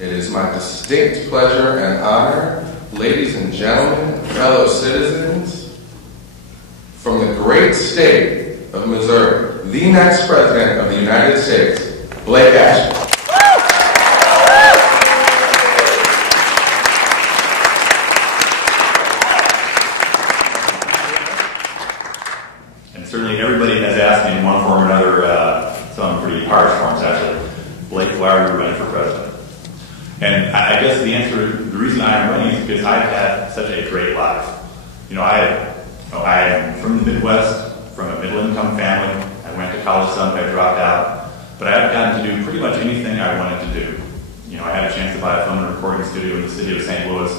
It is my distinct pleasure and honor, ladies and gentlemen, fellow citizens, from the great state of Missouri, the next President of the United States, Blake Ashby. And certainly everybody has asked me in one form or another, some pretty harsh forms actually, Blake, why are you running for president? And I guess the answer, the reason I'm running is because I've had such a great life. You know, I am from the Midwest, from a middle-income family. I went to college some, I dropped out, but I've gotten to do pretty much anything I wanted to do. You know, I had a chance to buy a film and recording studio in the city of St. Louis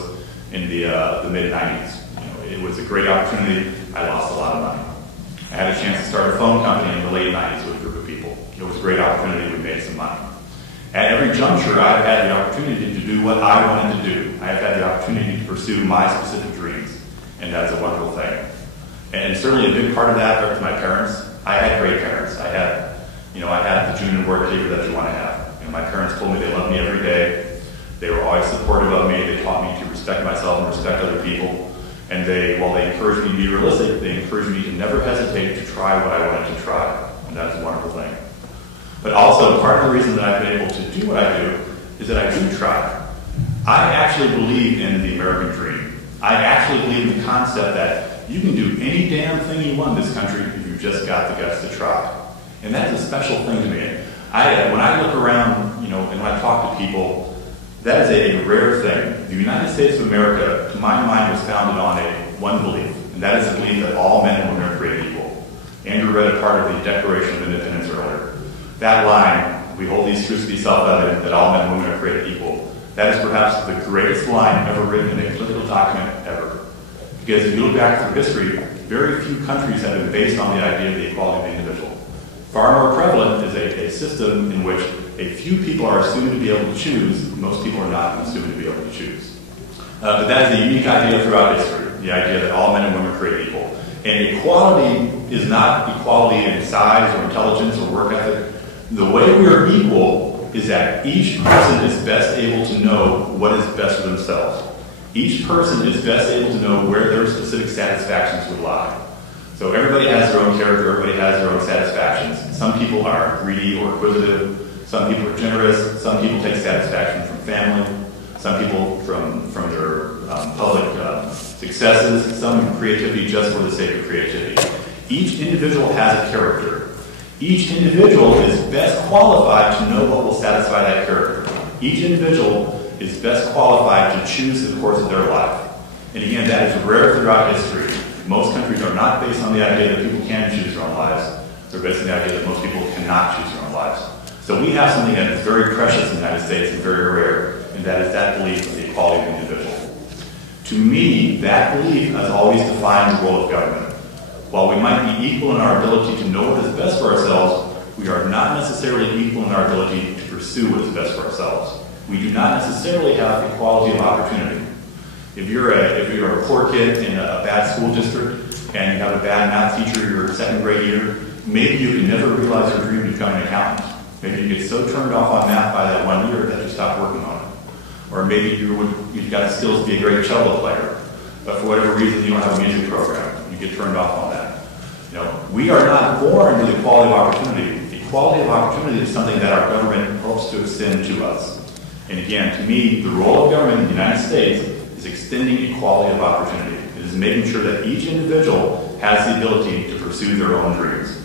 in the mid-90s. You know, it was a great opportunity. I lost a lot of money. I had a chance to start a phone company in the late 90s with a group of people. It was a great opportunity. We made some money. At every juncture, I've had the opportunity to do what I wanted to do. I've had the opportunity to pursue my specific dreams, and that's a wonderful thing. And certainly a big part of that are to my parents. I had great parents. I had the junior work leader that you want to have. You know, my parents told me they loved me every day. They were always supportive of me. They taught me to respect myself and respect other people. And while they encouraged me to be realistic, they encouraged me to never hesitate to try what I wanted to try. And that's a wonderful thing. But also, part of the reason that I've been able to do what I do is that I do try. I actually believe in the American dream. I actually believe in the concept that you can do any damn thing you want in this country if you've just got the guts to try. And that's a special thing to me. When I look around, you know, and when I talk to people, that is a rare thing. The United States of America, to my mind, was founded on one belief, and that is the belief that all men and women are created equal. Andrew read a part of the Declaration of Independence earlier. That line, we hold these truths to be self-evident, that all men and women are created equal. That is perhaps the greatest line ever written in a political document ever. Because if you look back through history, very few countries have been based on the idea of the equality of the individual. Far more prevalent is a system in which a few people are assumed to be able to choose, most people are not assumed to be able to choose. But that is a unique idea throughout history, the idea that all men and women are created equal. And equality is not equality in size or intelligence or work ethic. The way we are equal is that each person is best able to know what is best for themselves. Each person is best able to know where their specific satisfactions would lie. So everybody has their own character, everybody has their own satisfactions. Some people are greedy or acquisitive, some people are generous, some people take satisfaction from family, some people from their public successes, some creativity just for the sake of creativity. Each individual has a character. Each individual is best qualified to know what will satisfy that character. Each individual is best qualified to choose the course of their life. And again, that is rare throughout history. Most countries are not based on the idea that people can choose their own lives. They're based on the idea that most people cannot choose their own lives. So we have something that is very precious in the United States and very rare, and that is that belief of the equality of the individual. To me, that belief has always defined the role of government. While we might be equal in our ability to know what is best for ourselves, we are not necessarily equal in our ability to pursue what is best for ourselves. We do not necessarily have equality of opportunity. If you're a poor kid in a bad school district and you have a bad math teacher your second grade year, maybe you can never realize your dream to become an accountant. Maybe you get so turned off on math by that 1 year that you stop working on it. Or maybe you've got the skills to be a great cello player, but for whatever reason you don't have a music program. You get turned off on that. You know, we are not born with equality of opportunity. Equality of opportunity is something that our government hopes to extend to us. And again, to me, the role of government in the United States is extending equality of opportunity. It is making sure that each individual has the ability to pursue their own dreams.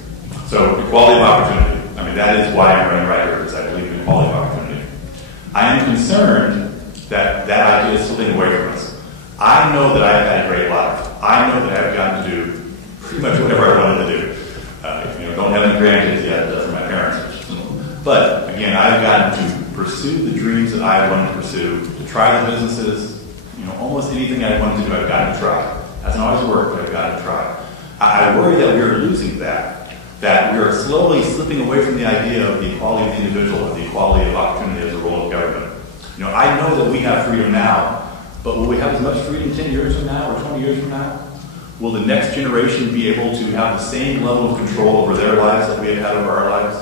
So, equality of opportunity. I mean, that is why I'm running right here, because I believe in equality of opportunity. I am concerned that that idea is slipping away from us. I know that I've had a great life. I know that I've gotten to do pretty much whatever I wanted to do. Don't have any grandkids yet from my parents. But, again, I've gotten to pursue the dreams that I wanted to pursue, to try the businesses, almost anything I wanted to do, I've got to try. Hasn't always worked, but I've got to try. I worry that we are losing that we are slowly slipping away from the idea of the equality of the individual and the equality of opportunity as a role of government. I know that we have freedom now, but will we have as much freedom 10 years from now or 20 years from now? Will the next generation be able to have the same level of control over their lives that we have had over our lives?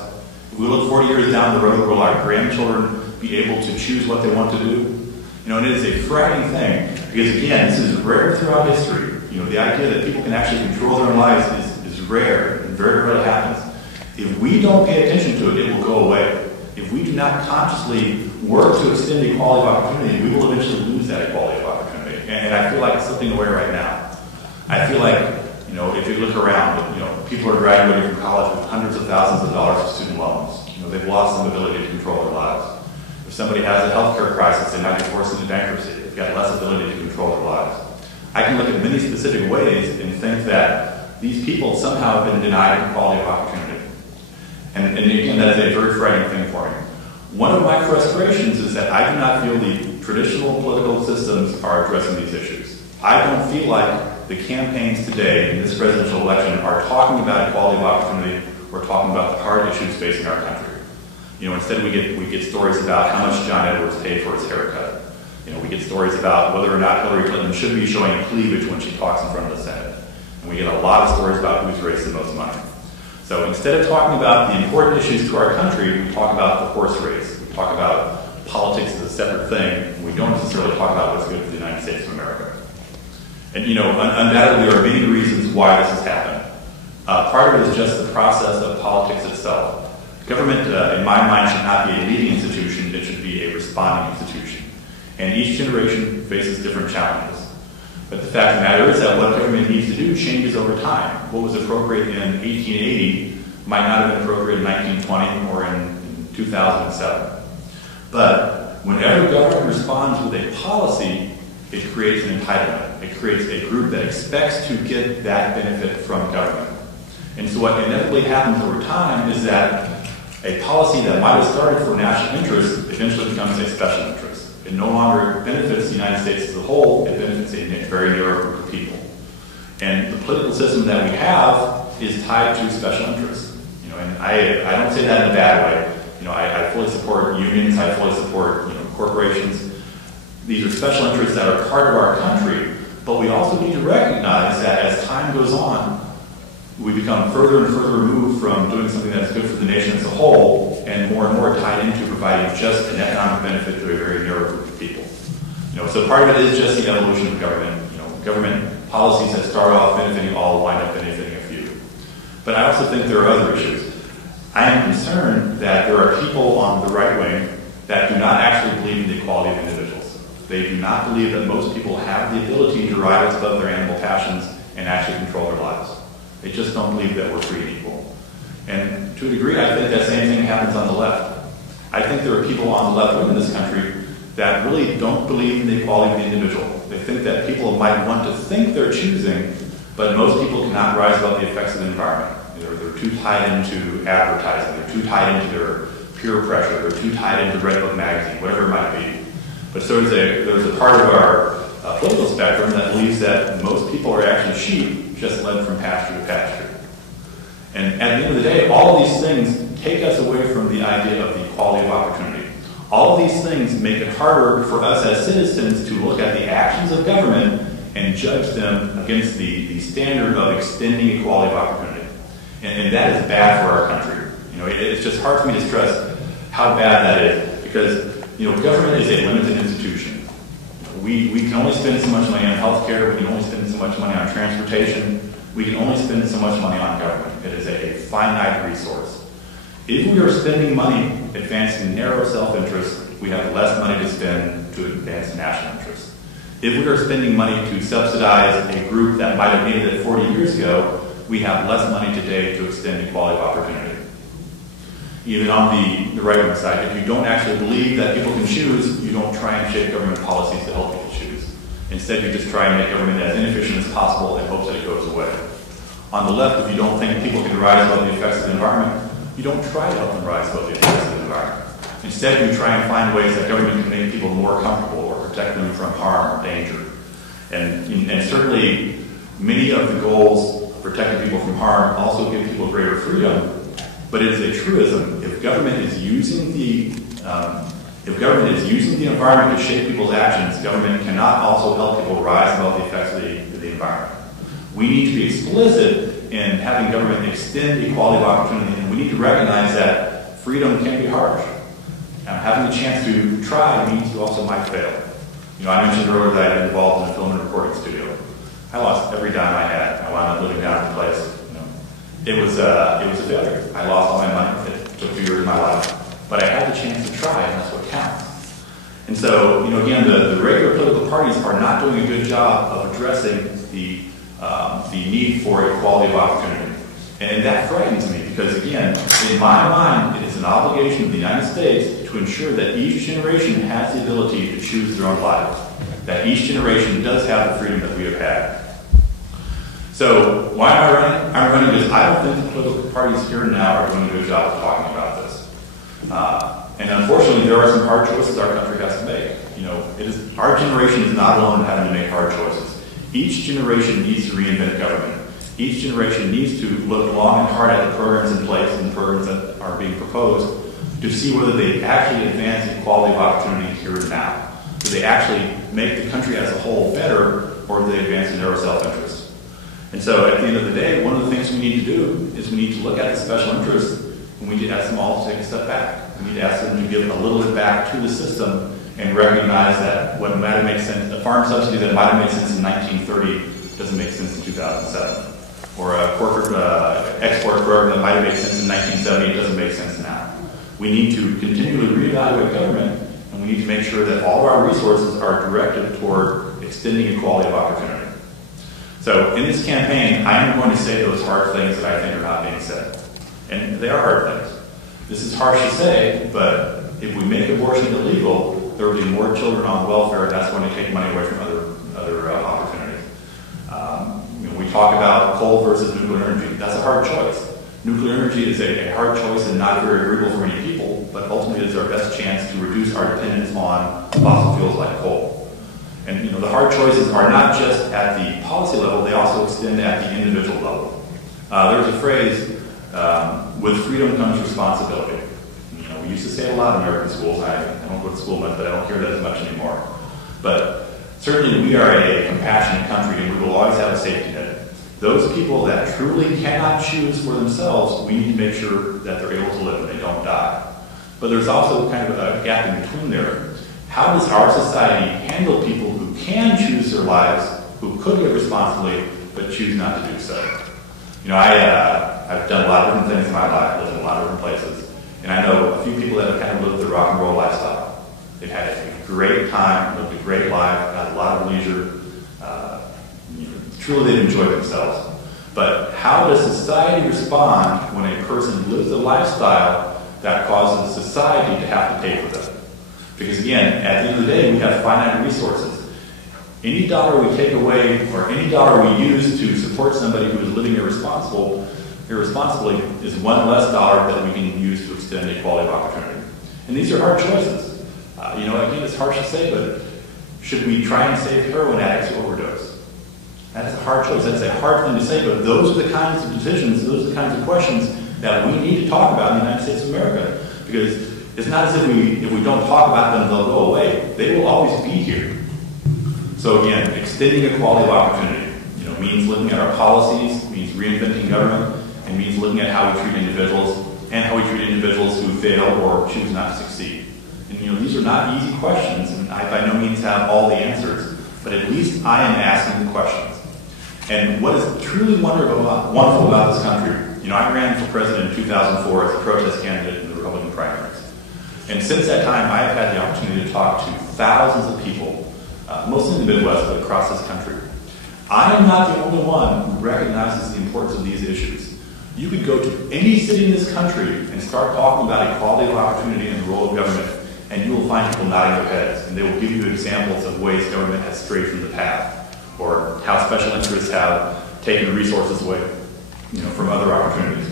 If we look 40 years down the road, will our grandchildren be able to choose what they want to do. And it is a frightening thing, because again, this is rare throughout history. The idea that people can actually control their own lives is rare and very rarely happens. If we don't pay attention to it, it will go away. If we do not consciously work to extend equality of opportunity, we will eventually lose that equality of opportunity. And I feel like it's slipping away right now. I feel like, if you look around, people are graduating from college with hundreds of thousands of dollars of student loans. They've lost some ability to control their lives. If somebody has a healthcare crisis, they might be forced into bankruptcy. They've got less ability to control their lives. I can look at many specific ways and think that these people somehow have been denied equality of opportunity. And again, that is a very frightening thing for me. One of my frustrations is that I do not feel the traditional political systems are addressing these issues. I don't feel like the campaigns today in this presidential election are talking about equality of opportunity or talking about the hard issues facing our country. Instead we get stories about how much John Edwards paid for his haircut. We get stories about whether or not Hillary Clinton should be showing cleavage when she talks in front of the Senate. And we get a lot of stories about who's raised the most money. So instead of talking about the important issues to our country, we talk about the horse race. We talk about politics as a separate thing. We don't necessarily talk about what's good for the United States of America. And undoubtedly there are many reasons why this has happened. Part of it is just the process of politics itself. Government, in my mind, should not be a leading institution. It should be a responding institution. And each generation faces different challenges. But the fact of the matter is that what government needs to do changes over time. What was appropriate in 1880 might not have been appropriate in 1920 or in 2007. But whenever government responds with a policy, it creates an entitlement. It creates a group that expects to get that benefit from government. And so what inevitably happens over time is that a policy that might have started for national interest eventually becomes a special interest. It no longer benefits the United States as a whole, it benefits a very narrow group of people. And the political system that we have is tied to special interests. And I don't say that in a bad way. I fully support unions, I fully support corporations. These are special interests that are part of our country, but we also need to recognize that as time goes on, we become further and further removed from doing something that's good for the nation as a whole, and more tied into providing just an economic benefit to a very narrow group of people. So part of it is just the evolution of government. Government policies that start off benefiting all wind up benefiting a few. But I also think there are other issues. I am concerned that there are people on the right wing that do not actually believe in the equality of individuals. They do not believe that most people have the ability to rise above their animal passions and actually control their lives. They just don't believe that we're free and equal. And to a degree, I think that same thing happens on the left. I think there are people on the left wing in this country that really don't believe in the equality of the individual. They think that people might want to think they're choosing, but most people cannot rise above the effects of the environment. They're too tied into advertising, they're too tied into their peer pressure, they're too tied into Red Book magazine, whatever it might be. But so there's a part of our political spectrum that believes that most people are actually sheep, just led from pasture to pasture. And at the end of the day, all of these things take us away from the idea of the equality of opportunity. All of these things make it harder for us as citizens to look at the actions of government and judge them against the standard of extending equality of opportunity. And that is bad for our country. It's just hard for me to stress how bad that is, because government is a limited institution. We can only spend so much money on health care, we can only spend so much money on transportation, we can only spend so much money on government. It is a finite resource. If we are spending money advancing narrow self-interest, we have less money to spend to advance national interest. If we are spending money to subsidize a group that might have needed it 40 years ago, we have less money today to extend equality of opportunity. Even on the right-wing side, if you don't actually believe that people can choose, you don't try and shape government policies to help people choose. Instead, you just try and make government as inefficient as possible in hopes that it goes away. On the left, if you don't think people can rise above the effects of the environment, you don't try to help them rise above the effects of the environment. Instead, you try and find ways that government can make people more comfortable or protect them from harm or danger. And certainly, many of the goals of protecting people from harm also give people greater freedom. But it is a truism. If government is using the environment to shape people's actions, government cannot also help people rise above the effects of the environment. We need to be explicit in having government extend equality of opportunity, and we need to recognize that freedom can be harsh. having the chance to try means you also might fail. I mentioned earlier that I'd been involved in a film and recording studio. I lost every dime I had. I wound up living down in the place. It was a failure. I lost all my money. It took 2 years of my life. But I had the chance to try, and that's what counts. And so, again, the regular political parties are not doing a good job of addressing the need for equality of opportunity. And that frightens me because, again, in my mind, it is an obligation of the United States to ensure that each generation has the ability to choose their own lives, that each generation does have the freedom that we have had. So why am I running? I'm running because I don't think the political parties here and now are doing a good job of talking about this. And unfortunately, there are some hard choices our country has to make. Our generation is not alone in having to make hard choices. Each generation needs to reinvent government. Each generation needs to look long and hard at the programs in place and the programs that are being proposed to see whether they actually advance equality of opportunity here and now. Do they actually make the country as a whole better, or do they advance a narrow self-interest? And so at the end of the day, one of the things we need to do is we need to look at the special interests, and we need to ask them all to take a step back. We need to ask them to give a little bit back to the system and recognize that what might have made sense, a farm subsidy that might have made sense in 1930 doesn't make sense in 2007. Or a corporate export program that might have made sense in 1970 doesn't make sense now. We need to continually reevaluate government, and we need to make sure that all of our resources are directed toward extending equality of opportunity. So in this campaign, I am going to say those hard things that I think are not being said. And they are hard things. This is harsh to say, but if we make abortion illegal, there will be more children on welfare, and that's going to take money away from other opportunities. We talk about coal versus nuclear energy. That's a hard choice. Nuclear energy is a hard choice and not very agreeable for many people, but ultimately it is our best chance to reduce our dependence on fossil fuels like coal. And the hard choices are not just at the policy level, they also extend at the individual level. There's a phrase, with freedom comes responsibility. We used to say it a lot in American schools. I don't go to school much, but I don't hear that as much anymore. But certainly we are a compassionate country, and we will always have a safety net. Those people that truly cannot choose for themselves, we need to make sure that they're able to live and they don't die. But there's also kind of a gap in between there. How does our society handle people who can choose their lives, who could live responsibly, but choose not to do so? I've done a lot of different things in my life, lived in a lot of different places. And I know a few people that have kind of lived the rock and roll lifestyle. They've had a great time, lived a great life, had a lot of leisure. Truly they've enjoyed themselves. But how does society respond when a person lives a lifestyle that causes society to have to pay for them? Because again, at the end of the day, we have finite resources. Any dollar we take away or any dollar we use to support somebody who is living irresponsibly is one less dollar that we can use to extend equality of opportunity. And these are hard choices. Again, it's harsh to say, but should we try and save heroin addicts who overdose? That's a hard choice. That's a hard thing to say, but those are the kinds of decisions, those are the kinds of questions that we need to talk about in the United States of America. Because it's not as if we don't talk about them, they'll go away. They will always be here. So again, extending equality of opportunity, means looking at our policies, means reinventing government, and means looking at how we treat individuals and how we treat individuals who fail or choose not to succeed. And these are not easy questions, and I by no means have all the answers, but at least I am asking the questions. And what is truly wonderful about this country, I ran for president in 2004 as a protest candidate in the Republican primaries. And since that time, I have had the opportunity to talk to thousands of people, mostly in the Midwest, but across this country. I am not the only one who recognizes the importance of these issues. You could go to any city in this country and start talking about equality of opportunity and the role of government, and you will find people nodding their heads, and they will give you examples of ways government has strayed from the path, or how special interests have taken resources away, from other opportunities.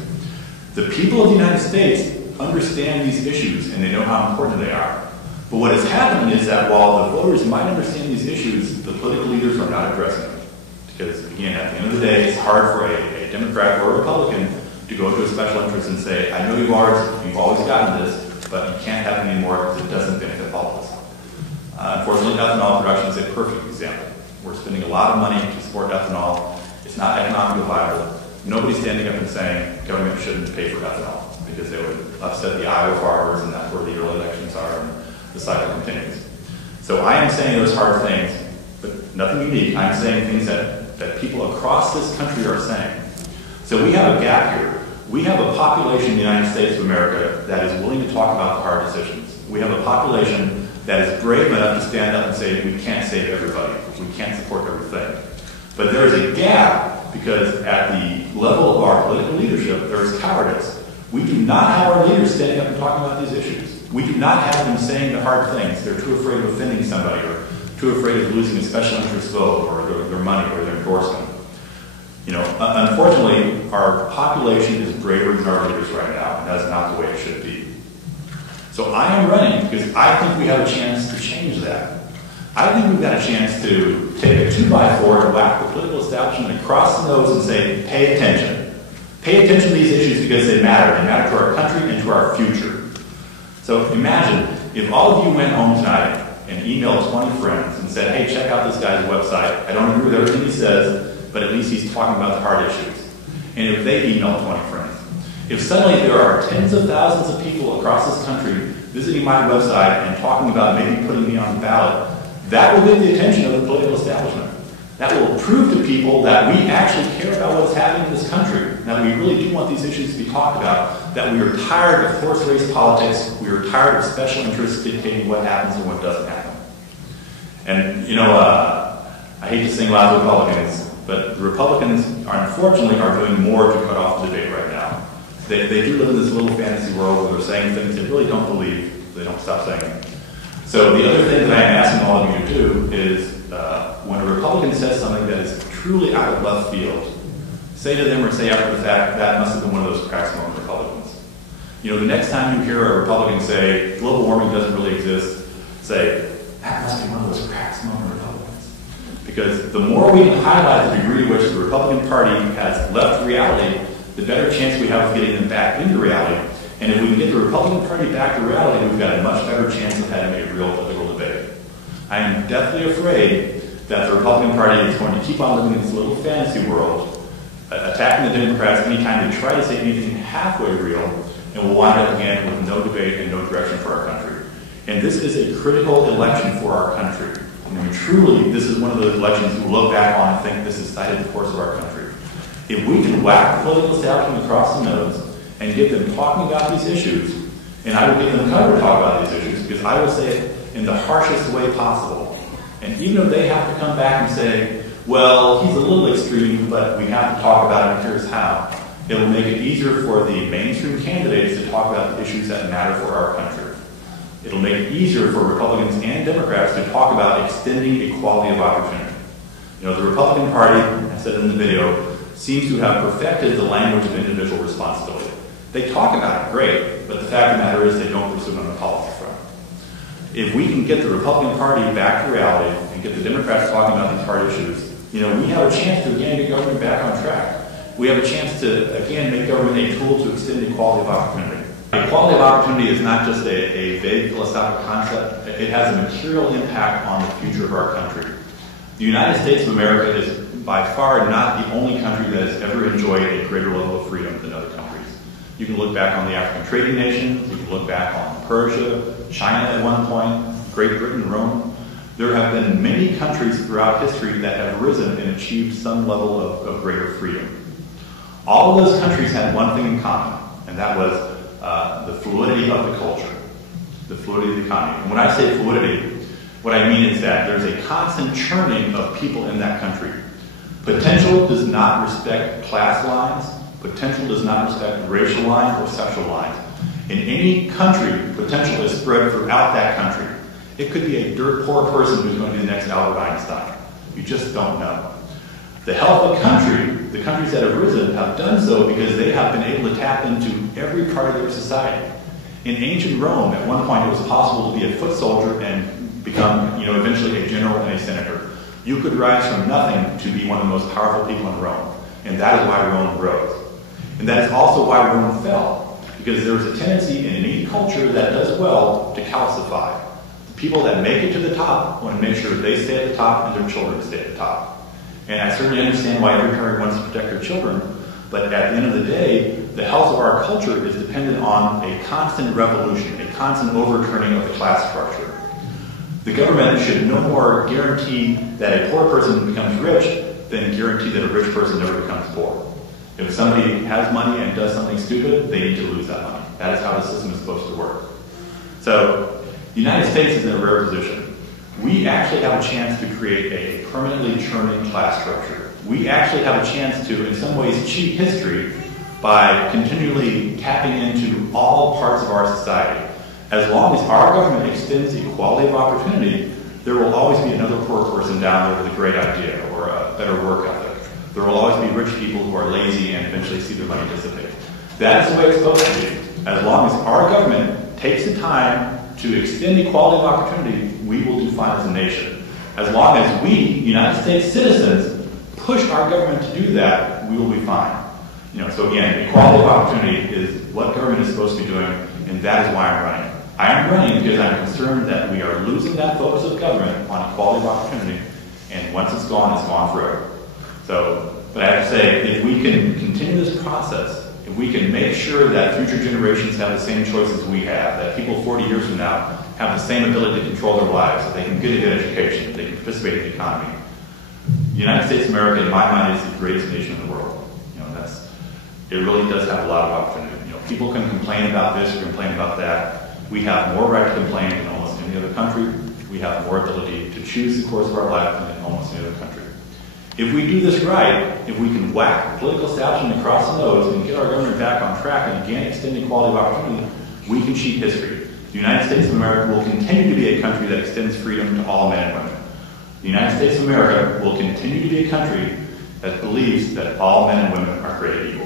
The people of the United States understand these issues, and they know how important they are. But what is happening is that while the voters might understand these issues, the political leaders are not addressing them. Because, again, at the end of the day, it's hard for a Democrat or a Republican to go to a special interest and say, I know you've always gotten this, but you can't have it anymore because it doesn't benefit all of us. Unfortunately, ethanol production is a perfect example. We're spending a lot of money to support ethanol. It's not economically viable. Nobody's standing up and saying government shouldn't pay for ethanol. because they would upset the Iowa farmers, and that's where the early elections are, and the cycle continues. So I am saying those hard things, but nothing unique. I'm saying things that people across this country are saying. So we have a gap here. We have a population in the United States of America that is willing to talk about the hard decisions. We have a population that is brave enough to stand up and say, we can't save everybody. We can't support everything. But there is a gap because at the level of our political leadership, there is cowardice. We do not have our leaders standing up and talking about these issues. We do not have them saying the hard things. They're too afraid of offending somebody, or too afraid of losing a special interest vote, or their money, or their endorsement. You know, unfortunately, our population is braver than our leaders right now, and that's not the way it should be. So I am running because I think we have a chance to change that. I think we've got a chance to take a 2x4 and whack the political establishment across the nose and say, pay attention. Pay attention to these issues because they matter. They matter to our country and to our future. So imagine if all of you went home tonight and emailed 20 friends and said, hey, check out this guy's website. I don't agree with everything he says, but at least he's talking about the hard issues. And if they emailed 20 friends, if suddenly there are tens of thousands of people across this country visiting my website and talking about maybe putting me on the ballot, that will get the attention of the political establishment. That will prove to people that we actually care about what's happening in this country, that we really do want these issues to be talked about, that we are tired of horse race politics, we are tired of special interests dictating what happens and what doesn't happen. And, you know, I hate to sing loud to Republicans, but the Republicans, unfortunately, are doing more to cut off the debate right now. They do live in this little fantasy world where they're saying things they really don't believe. They don't stop saying them. So the other thing that I am asking all of you to do is when a Republican says something that is truly out of left field, say to them or say after the fact, that must have been one of those crack-smoking Republicans. You know, the next time you hear a Republican say, global warming doesn't really exist, say, that must be one of those crack-smoking Republicans. Because the more we can highlight the degree to which the Republican Party has left reality, the better chance we have of getting them back into reality. And if we can get the Republican Party back to reality, we've got a much better chance of having a real political debate. I am deathly afraid that the Republican Party is going to keep on living in this little fantasy world, attacking the Democrats anytime they try to say anything halfway real, and we'll wind up again with no debate and no direction for our country. And this is a critical election for our country. I mean, truly, this is one of those elections we look back on and think this has decided the course of our country. If we can whack the political establishment across the nose and get them talking about these issues, and I will get them covered to talk about these issues, because I will say it in the harshest way possible. And even if they have to come back and say, well, he's a little extreme, but we have to talk about it, and here's how, it will make it easier for the mainstream candidates to talk about the issues that matter for our country. It'll make it easier for Republicans and Democrats to talk about extending equality of opportunity. You know, the Republican Party, I said in the video, seems to have perfected the language of individual responsibility. They talk about it, great, but the fact of the matter is they don't pursue it on the policy front. If we can get the Republican Party back to reality and get the Democrats talking about these hard issues, you know, we have a chance to again get government back on track. We have a chance to again make government a tool to extend equality of opportunity. Equality of opportunity is not just a vague philosophical concept. It has a material impact on the future of our country. The United States of America is by far not the only country that has ever enjoyed a greater level of freedom than other countries. You can look back on the African trading nations, you can look back on Persia, China at one point, Great Britain, Rome. There have been many countries throughout history that have risen and achieved some level of greater freedom. All of those countries had one thing in common, and that was the fluidity of the culture, the fluidity of the economy. And when I say fluidity, what I mean is that there's a constant churning of people in that country. Potential does not respect class lines. Potential does not respect racial lines or sexual lines. In any country, potential is spread throughout that country. It could be a dirt poor person who's going to be the next Albert Einstein. You just don't know. The health of the country, the countries that have risen, have done so because they have been able to tap into every part of their society. In ancient Rome, at one point it was possible to be a foot soldier and become, eventually a general and a senator. You could rise from nothing to be one of the most powerful people in Rome. And that is why Rome rose. And that is also why Rome fell. Because there is a tendency in any culture that does well to calcify. The people that make it to the top want to make sure they stay at the top and their children stay at the top. And I certainly understand why every parent wants to protect their children, but at the end of the day, the health of our culture is dependent on a constant revolution, a constant overturning of the class structure. The government should no more guarantee that a poor person becomes rich than guarantee that a rich person never becomes poor. If somebody has money and does something stupid, they need to lose that money. That is how the system is supposed to work. So, the United States is in a rare position. We actually have a chance to create a permanently churning class structure. We actually have a chance to, in some ways, cheat history by continually tapping into all parts of our society. As long as our government extends equality of opportunity, there will always be another poor person down there with a great idea or a better work ethic. There will always be rich people who are lazy and eventually see their money dissipate. That is the way it's supposed to be. As long as our government takes the time to extend equality of opportunity, we will do fine as a nation. As long as we, United States citizens, push our government to do that, we will be fine. So again, equality of opportunity is what government is supposed to be doing, and that is why I'm running. I am running because I'm concerned that we are losing that focus of government on equality of opportunity, and once it's gone forever. But I have to say, if we can continue this process, if we can make sure that future generations have the same choices we have, that people 40 years from now have the same ability to control their lives, that they can get a good education, that they can participate in the economy, the United States of America, in my mind, is the greatest nation in the world. It really does have a lot of opportunity. People can complain about this or complain about that. We have more right to complain than almost any other country. We have more ability to choose the course of our life than almost any other country. If we do this right, if we can whack the political establishment across the nose and get our government back on track and again extend equality of opportunity, we can cheat history. The United States of America will continue to be a country that extends freedom to all men and women. The United States of America will continue to be a country that believes that all men and women are created equal.